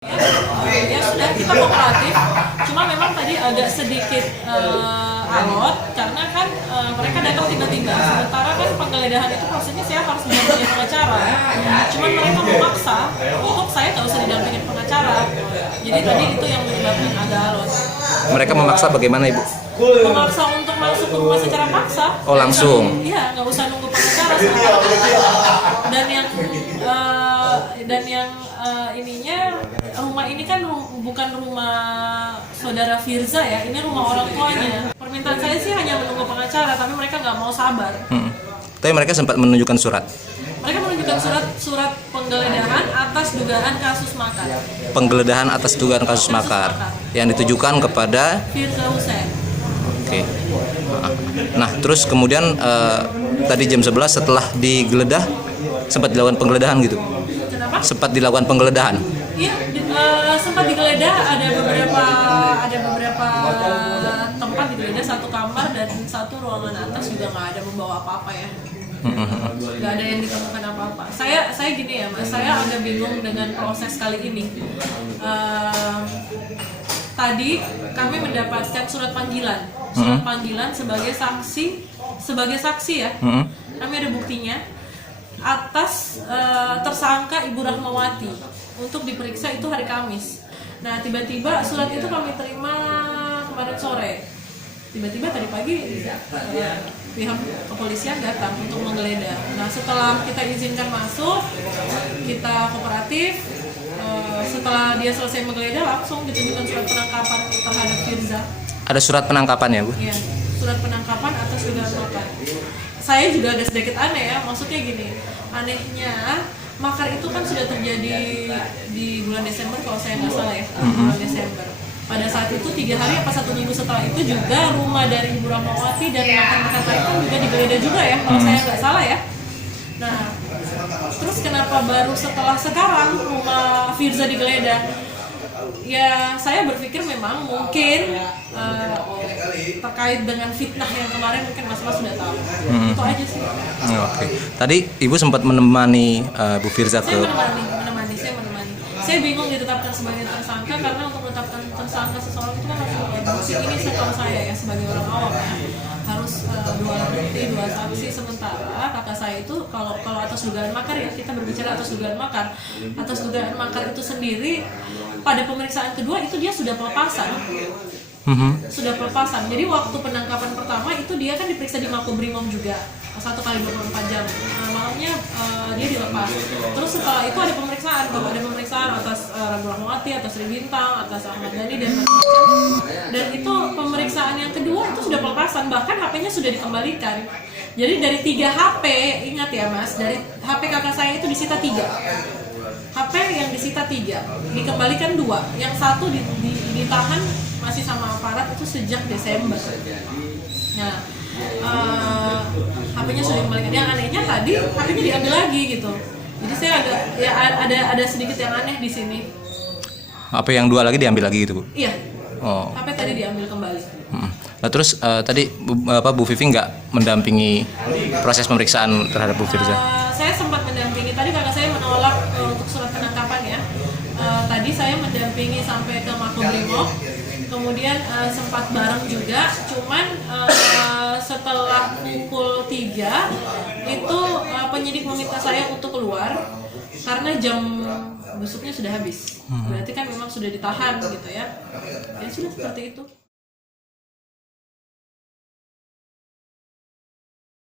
Ya sudah, kita kooperatif, cuma memang tadi agak sedikit alot karena kan mereka datang tiba-tiba, sementara kan penggeledahan itu prosesnya saya harus didampingin pengacara, cuman mereka memaksa untuk saya nggak usah didampingin pengacara, jadi tadi itu yang menyebabkan agak alot. Mereka memaksa bagaimana, Ibu? Memaksa untuk masuk ke rumah secara paksa. Oh, langsung? Iya, nggak usah nunggu pengacara. Dan yang ininya, rumah ini kan bukan rumah saudara Firza ya, ini rumah orang tuanya. Permintaan saya sih hanya menunggu pengacara, tapi mereka nggak mau sabar. Tapi mereka sempat menunjukkan surat? Mereka menunjukkan surat penggeledahan atas dugaan kasus makar. Penggeledahan atas dugaan kasus makar yang ditujukan kepada Firza Hussein. Oke. Nah, terus kemudian tadi jam 11 setelah digeledah sempat dilakukan penggeledahan gitu. Kenapa? Sempat dilakukan penggeledahan. Iya, sempat digeledah, ada beberapa tempat digeledah, satu kamar dan satu ruangan atas juga nggak ada membawa apa-apa ya. Nggak ada yang ditemukan apa-apa. Saya gini ya Mas, saya agak bingung dengan proses kali ini. Tadi kami mendapatkan surat panggilan sebagai saksi ya. Kami ada buktinya atas tersangka Ibu Rahmawati untuk diperiksa itu hari Kamis. Nah, tiba-tiba surat itu kami terima kemarin sore. Tiba-tiba tadi pagi pihak kepolisian datang untuk menggeledah. Nah, setelah kita izinkan masuk, kita kooperatif. Setelah dia selesai menggeledah, langsung ditunjukkan surat penangkapan terhadap Firza. Ada surat penangkapan ya, Bu? Iya, surat penangkapan atas dugaan makar. Saya juga ada sedikit aneh ya, maksudnya gini, anehnya makar itu kan sudah terjadi di bulan Desember kalau saya nggak salah ya, bulan Desember. Pada saat itu 3 hari apa 1 minggu setelah itu juga rumah dari Ibu Rahmawati dan rekan-rekan lain kan juga digeledah juga ya, kalau saya nggak salah ya. Nah, terus kenapa baru setelah sekarang rumah Firza digeledah? Ya, saya berpikir memang mungkin terkait dengan fitnah yang kemarin mungkin Mas sudah tahu. Itu aja sih. Oke. Tadi Ibu sempat menemani Bu Firza ke... Saya menemani. Saya bingung ditetapkan sebagai tersangka karena untuk menetapkan tersangka seseorang itu kan harus bukti. Ini setahu saya ya sebagai orang awam ya, harus 2 bukti, 2 saksi. Sementara kakak saya itu kalau atas dugaan makar ya, kita berbicara atas dugaan makar. Atas dugaan makar itu sendiri pada pemeriksaan kedua itu dia sudah pelepasan. Sudah pelepasan. Jadi waktu penangkapan pertama itu dia kan diperiksa di Makobrimob juga 1 kali 24 jam. Malamnya dia dilepas. Terus setelah itu ada pemeriksaan atas Rabu Rahmawati, atas Sri Bintang, atas Ahmad Dhani dan macam-macam. Dan itu pemeriksaan yang kedua itu sudah pelepasan, bahkan HP-nya sudah dikembalikan. Jadi dari 3 HP, ingat ya Mas, dari HP kakak saya itu disita 3. HP yang disita 3, dikembalikan 2, yang 1 ditahan masih sama aparat itu sejak Desember. Nah, HP-nya sudah dikembalikan. Yang anehnya tadi HP-nya diambil lagi gitu. Jadi saya agak ya ada sedikit yang aneh di sini. HP yang 2 lagi diambil lagi gitu, Bu? Iya. Oh. HP tadi diambil kembali. Nah, terus tadi Bu Vivi nggak mendampingi proses pemeriksaan terhadap Bu Firza? Saya sempat mendampingi. Tadi kakak saya menolak untuk surat penangkapan ya. Tadi saya mendampingi sampai ke Makobrimob. Kemudian sempat bareng juga. Cuman setelah pukul 3 itu penyidik meminta saya untuk keluar karena jam busuknya sudah habis. Berarti kan memang sudah ditahan gitu ya. Ya sudah seperti itu.